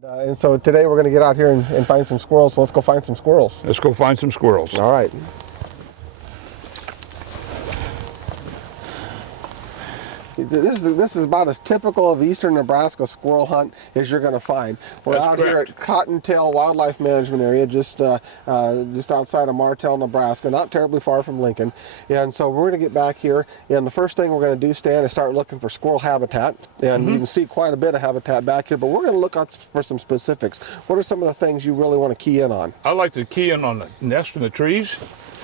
And so today we're going to get out here and find some squirrels. So let's go find some squirrels. Let's go find some squirrels. All right. This is about as typical of eastern Nebraska squirrel hunt as you're going to find. We're That's out correct. here at Cottontail Wildlife Management Area, just outside of Martell, Nebraska, not terribly far from Lincoln. And so we're going to get back here, and the first thing we're going to do, Stan, is start looking for squirrel habitat. And you can see quite a bit of habitat back here, but we're going to look out for some specifics. What are some of the things you really want to key in on? I like to key in on the nest in the trees.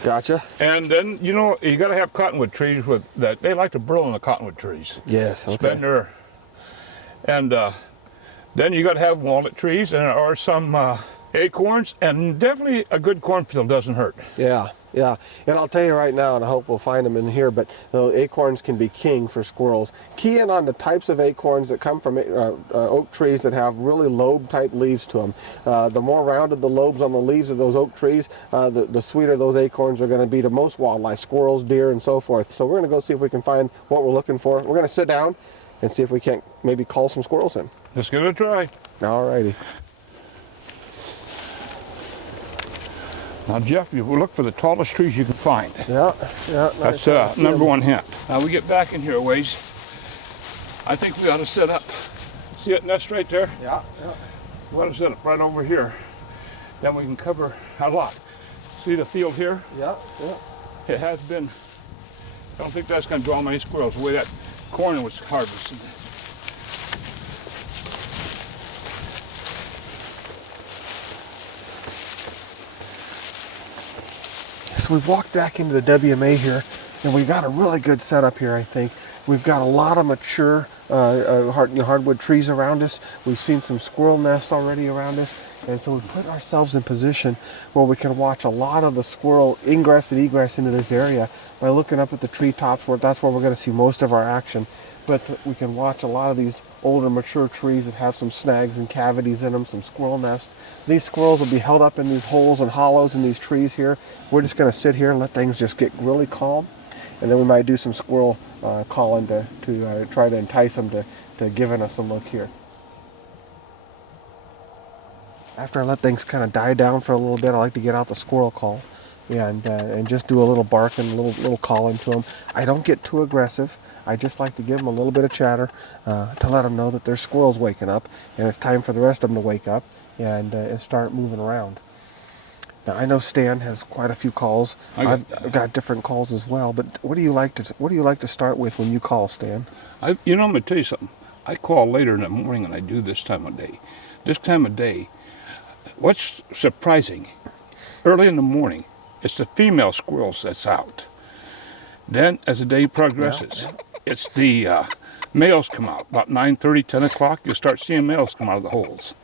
Gotcha. And then, you know, you got to have cottonwood trees with that. They like to burrow in the cottonwood trees. Yes, okay. Spend their, and then you got to have walnut trees and or some acorns, and definitely a good cornfield doesn't hurt. Yeah, yeah. And I'll tell you right now, and I hope we'll find them in here, but acorns can be king for squirrels. Key in on the types of acorns that come from oak trees that have really lobe-type leaves to them. The more rounded the lobes on the leaves of those oak trees, the sweeter those acorns are going to be to most wildlife, squirrels, deer, and so forth. So we're going to go see if we can find what we're looking for. We're going to sit down and see if we can't maybe call some squirrels in. Let's give it a try. All righty. Now, Jeff, you look for the tallest trees you can find. Yeah, yeah. That's number one hint. Now we get back in here a ways. I think we ought to set up. See that nest right there? Yeah, yeah. We ought to set up right over here. Then we can cover a lot. See the field here? Yeah, yeah. It has been, I don't think that's going to draw many squirrels the way that corn was harvested. So we've walked back into the WMA here, and we've got a really good setup here, I think. We've got a lot of mature hardwood trees around us. We've seen some squirrel nests already around us, and so we've put ourselves in position where we can watch a lot of the squirrel ingress and egress into this area by looking up at the treetops. That's where we're going to see most of our action. But we can watch a lot of these older mature trees that have some snags and cavities in them, some squirrel nests. These squirrels will be held up in these holes and hollows in these trees here. We're just going to sit here and let things just get really calm, and then we might do some squirrel calling to try to entice them to giving us a look here. After I let things kind of die down for a little bit, I like to get out the squirrel call and just do a little barking, a little calling to them. I don't get too aggressive. I just like to give them a little bit of chatter to let them know that there's squirrels waking up, and it's time for the rest of them to wake up and start moving around. Now I know Stan has quite a few calls. I've got different calls as well. But what do you like to start with when you call, Stan? I'm going to tell you something. I call later in the morning, and I do this time of day. This time of day, what's surprising? Early in the morning, it's the female squirrels that's out. Then, as the day progresses, it's the males come out. About 9:30, 10 o'clock, you'll start seeing males come out of the holes.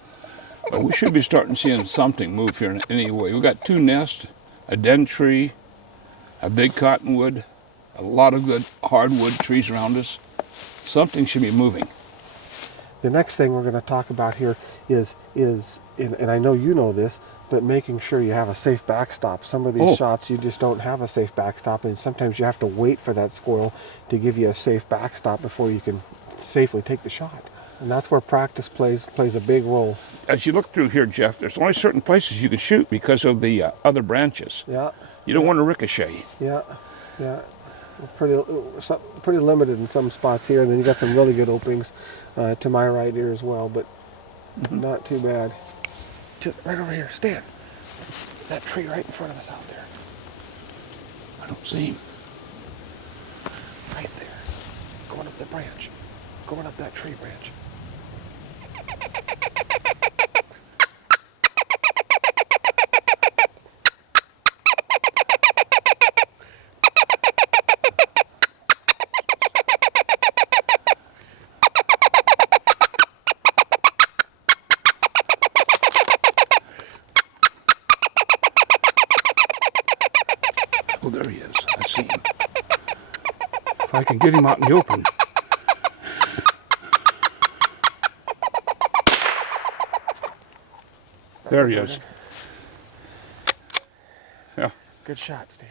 But we should be starting seeing something move here anyway. We've got two nests, a den tree, a big cottonwood, a lot of good hardwood trees around us. Something should be moving. The next thing we're going to talk about here is and I know you know this, but making sure you have a safe backstop. Some of these shots you just don't have a safe backstop, and sometimes you have to wait for that squirrel to give you a safe backstop before you can safely take the shot. And that's where practice plays a big role. As you look through here, Jeff, there's only certain places you can shoot because of the other branches. Yeah. You don't want to ricochet. Yeah, yeah. Pretty limited in some spots here, and then you got some really good openings to my right here as well, but not too bad. Right over here, Stan. That tree right in front of us out there. I don't see him. Right there. Going up the branch. Going up that tree branch. Oh, there he is. I see him. If I can get him out in the open. There he is. Yeah. Good shot, Stan.